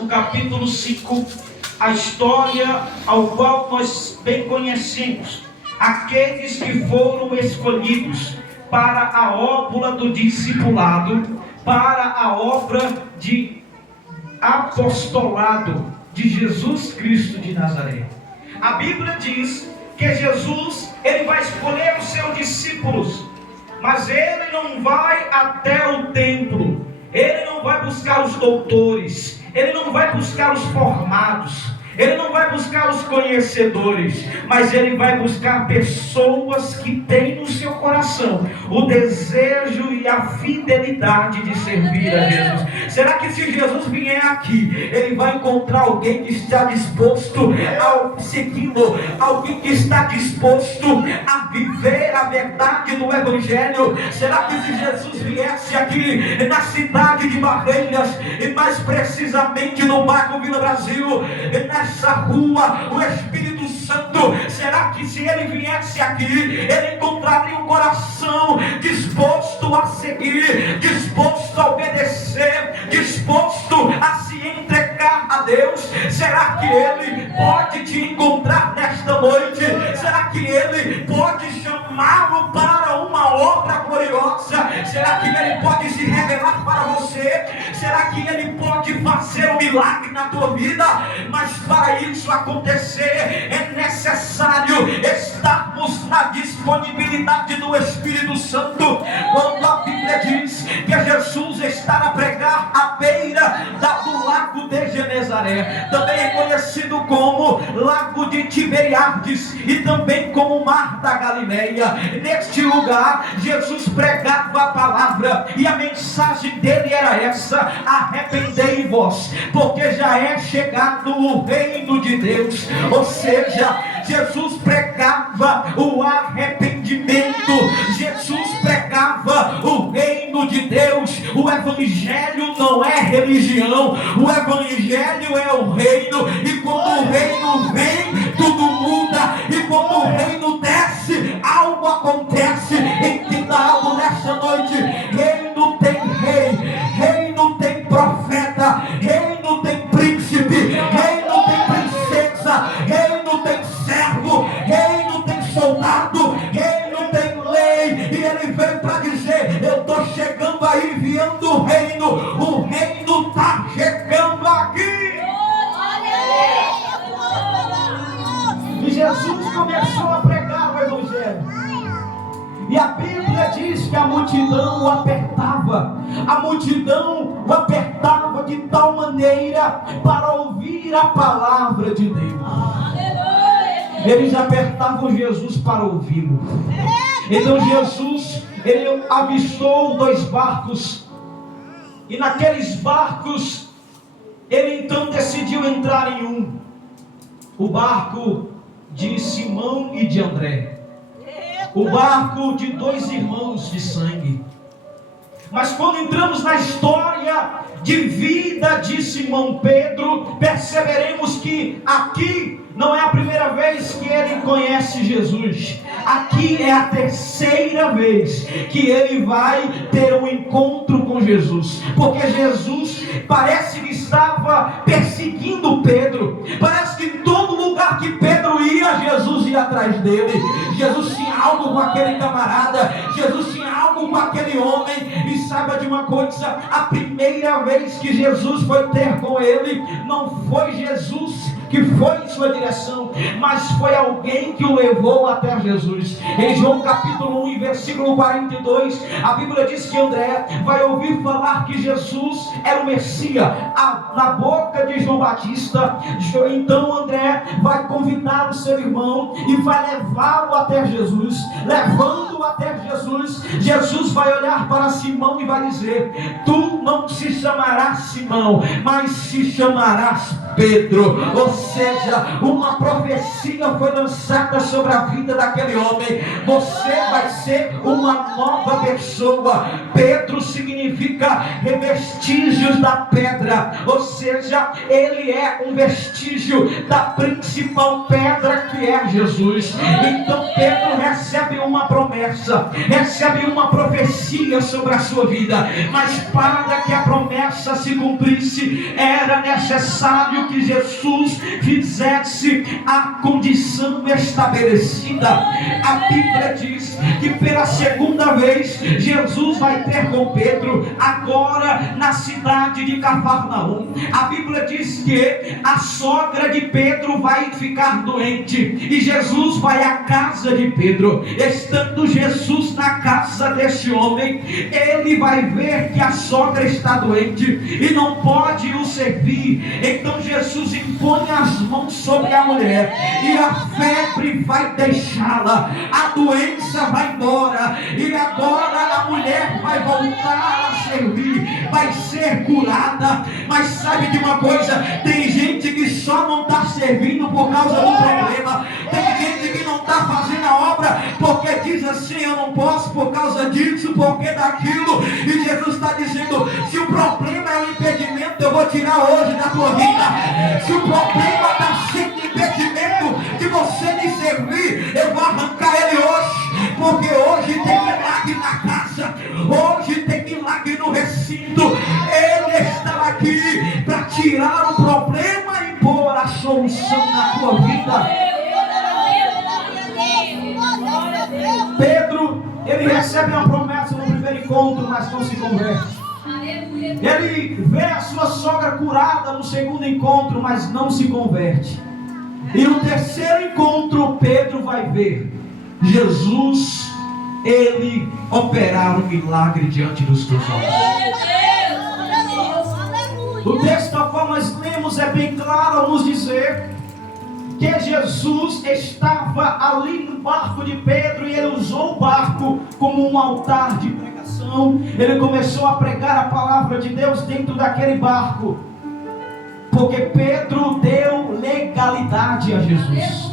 no capítulo 5, a história ao qual nós bem conhecemos. Aqueles que foram escolhidos para a obra do discipulado, para a obra de apostolado de Jesus Cristo de Nazaré. A Bíblia diz que Jesus, ele vai escolher os seus discípulos, mas ele não vai até o templo, ele não vai buscar os doutores, ele não vai buscar os formados, ele não vai buscar os conhecedores, mas ele vai buscar pessoas que têm no seu coração o desejo e a fidelidade de servir a Jesus. Será que se Jesus vier aqui, ele vai encontrar alguém que está disposto a segui-lo, alguém que está disposto a viver a verdade do Evangelho? Será que se Jesus viesse aqui na cidade de Barreiras, e mais precisamente no bairro Vila Brasil, nessa rua, o Espírito Santo, será que se ele viesse aqui, ele encontraria um coração disposto a seguir, disposto a obedecer, disposto a se entregar a Deus? Será que ele pode te encontrar nesta noite? Será que ele pode chamá-lo para uma obra gloriosa? Será que ele pode se revelar para você? Será que ele pode fazer um milagre na tua vida? Mas para isso acontecer, é necessário estarmos na disponibilidade do Espírito Santo. Quando a Bíblia diz que Jesus está a pregar à beira do lago de Genezaré, também é conhecido como lago de Tiberiades e também como mar da Galileia. Neste lugar, Jesus pregava a palavra e a mensagem dele era essa: arrependei-vos, porque já é chegado o reino de Deus. Ou seja, Jesus pregava o arrependimento, Jesus pregava o reino de Deus. O Evangelho não é religião, o Evangelho é o reino, e quando o reino vem, tudo muda, e quando o reino desce, algo acontece. Entenda algo nesta noite: reino tem rei, reino tem profeta, reino tem príncipe, reino tem princesa, reino tem servo, reino tem soldado, reino tem lei. E ele veio para dizer: eu estou chegando aí, enviando o reino está chegando aqui. E Jesus começou a pregar o Evangelho. E a Bíblia diz que a multidão o apertava. A multidão o apertava de tal maneira para ouvir a palavra de Deus. Eles apertavam Jesus para ouvi-lo. Então Jesus, ele avistou 2 barcos. E naqueles barcos, ele então decidiu entrar em um. O barco de Simão e de André. O barco de 2 irmãos de sangue. Mas quando entramos na história de vida de Simão Pedro, perceberemos que aqui não é a primeira vez que ele conhece Jesus. Aqui é a 3ª vez que ele vai ter um encontro com Jesus. Porque Jesus parece que estava perseguindo Pedro. Parece que em todo lugar que Pedro ia, Jesus ia atrás dele. Jesus tinha algo com aquele camarada, Jesus tinha algo com aquele homem. E saiba de uma coisa: a primeira vez que Jesus foi ter com ele, não foi Jesus que foi em sua direção, mas foi alguém que o levou até Jesus. Em João capítulo 1, versículo 42, a Bíblia diz que André vai ouvir falar que Jesus era o Messias na boca de João Batista. Então André vai convidar o seu irmão e vai levá-lo até Jesus. Levando-o até Jesus, Jesus vai olhar para Simão e vai dizer: tu não se chamarás Simão, mas se chamarás Pedro. Ou seja, uma profecia foi lançada sobre a vida daquele homem: você vai ser uma nova pessoa. Pedro significa vestígios da pedra, ou seja, ele é um vestígio da principal pedra, que é Jesus. Então Pedro recebe uma promessa: promessa, recebe uma profecia sobre a sua vida, mas para que a promessa se cumprisse, era necessário que Jesus fizesse a condição estabelecida. A Bíblia diz que pela segunda vez Jesus vai ter com Pedro, agora na cidade de Cafarnaum. A Bíblia diz que a sogra de Pedro vai ficar doente e Jesus vai à casa de Pedro. Estando Jesus na casa desse homem, ele vai ver que a sogra está doente e não pode o servir. Então Jesus impõe as mãos sobre a mulher e a febre vai deixá-la, a doença vai embora e agora a mulher vai voltar a servir, vai ser curada. Mas sabe de uma coisa? Tem gente que só não está servindo por causa do problema. Tem gente que não está fazendo a obra porque diz assim: eu não posso por causa disso, porque daquilo. E Jesus está dizendo: se o problema é um impedimento, eu vou tirar hoje da tua vida. Se o problema está sendo impedimento de você me servir, eu vou arrancar ele hoje, porque hoje tem milagre na casa, hoje tem milagre no recinto. Ele está aqui para tirar o problema e pôr a solução na tua vida. Pedro, ele recebe uma promessa no primeiro encontro, mas não se converte. Ele vê a sua sogra curada no segundo encontro, mas não se converte. E no terceiro encontro, Pedro vai ver Jesus, ele operar um milagre diante dos teus olhos. O texto a qual nós lemos é bem claro ao nos dizer que Jesus estava ali no barco de Pedro e ele usou o barco como um altar de pregação. Ele começou a pregar a palavra de Deus dentro daquele barco, porque Pedro deu legalidade a Jesus.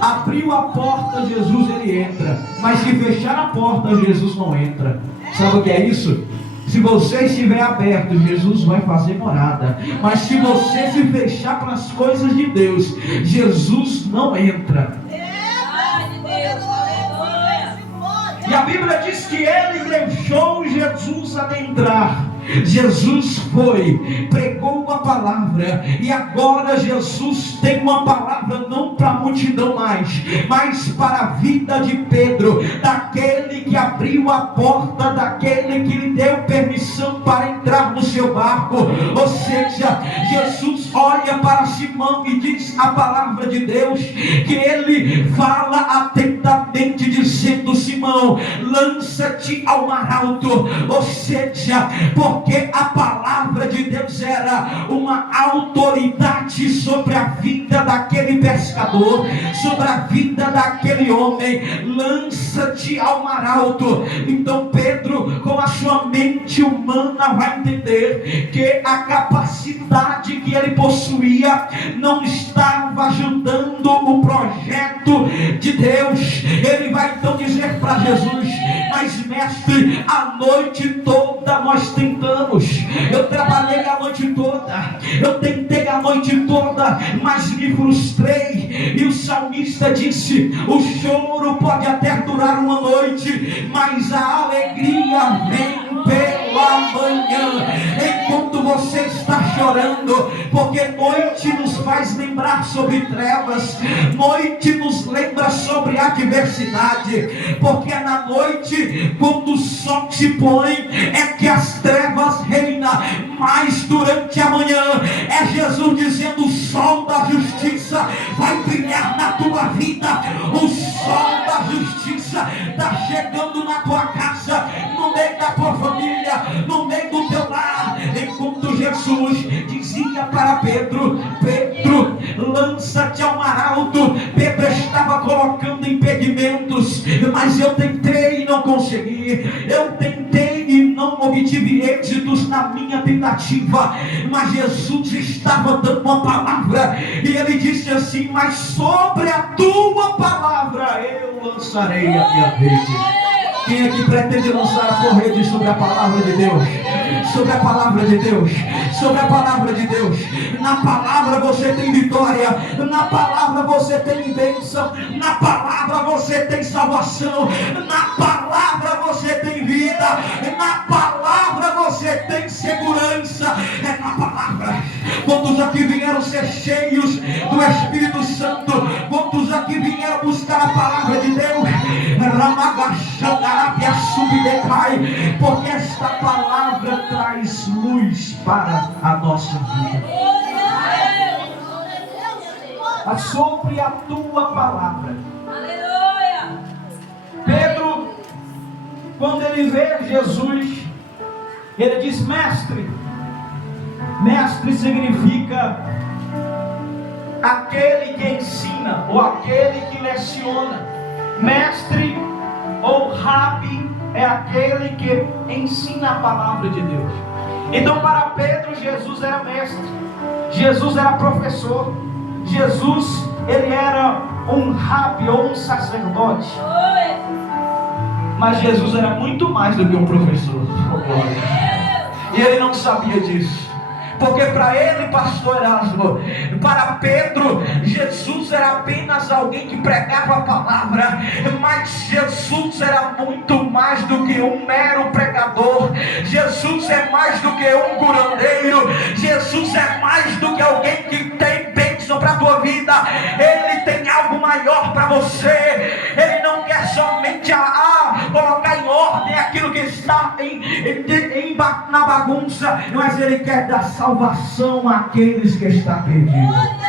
Abriu a porta, Jesus ele entra. Mas se fechar a porta, Jesus não entra. Sabe o que é isso? Se você estiver aberto, Jesus vai fazer morada. Mas se você se fechar para as coisas de Deus, Jesus não entra. E a Bíblia diz que ele deixou Jesus adentrar. Jesus foi, pregou a palavra, e agora Jesus tem uma palavra não para a multidão mais, mas para a vida de Pedro, daquele que abriu a porta, daquele que lhe deu permissão para entrar no seu barco. Ou seja, Jesus olha para Simão e diz a palavra de Deus, que ele fala atentamente dizendo: Simão, lança-te ao mar alto. Ou seja, porque a palavra de Deus era uma autoridade sobre a vida daquele pescador, sobre a vida daquele homem. Lança-te ao mar alto. Então Pedro, com a sua mente humana, vai entender que a capacidade que ele possuía não estava ajudando o projeto de Deus. Ele vai então dizer para Jesus: mas mestre, a noite toda nós tentamos, eu trabalhei a noite toda, eu tentei a noite toda, mas me frustrei. E o salmista disse: o choro pode até durar uma noite, mas a alegria vem pela manhã. Enquanto você está chorando, porque noite nos faz lembrar sobre trevas, noite nos lembra sobre adversidade, porque é na noite, quando o sol se põe, é que as trevas reinam. Mas durante a manhã é Jesus dizendo: o sol da justiça vai brilhar na tua vida. O sol da justiça está chegando na tua casa, no meio da tua família, no meio do teu lar. Enquanto Jesus dizia para Pedro: Pedro, lança-te ao mar alto. Pedro estava colocando impedimentos, mas eu tentei e não consegui. Eu tentei e não obtive êxitos na minha tentativa. Mas Jesus estava dando uma palavra e ele disse assim: mas sobre a tua palavra eu lançarei a minha rede. Quem é que pretende lançar a corrente sobre a palavra de Deus? Sobre a palavra de Deus, sobre a palavra de Deus. Na palavra você tem vitória, na palavra você tem bênção, na palavra você tem salvação, na palavra você tem vida, na palavra você tem segurança. É na palavra. Quantos aqui vieram ser cheios do Espírito Santo? Quantos aqui vieram buscar a palavra de Deus? Porque esta palavra traz luz para a nossa vida. Sobre a tua palavra. Pedro, quando ele vê Jesus, ele diz: mestre. Mestre significa aquele que ensina, ou aquele que leciona. Mestre ou rabi é aquele que ensina a palavra de Deus. Então, para Pedro, Jesus era mestre, Jesus era professor, Jesus, ele era um rabi ou um sacerdote. Mas Jesus era muito mais do que um professor. E ele não sabia disso. Porque para ele, pastor Erasmo, para Pedro, Jesus era apenas alguém que pregava a palavra. Mas Jesus era muito mais do que um mero pregador. Jesus é mais do que um curandeiro. Jesus é mais do que alguém que tem bênção para a tua vida. Ele tem algo maior para você. Ele não quer somente colocar em ordem aquilo que está na bagunça, mas ele quer dar salvação àqueles que estão perdidos.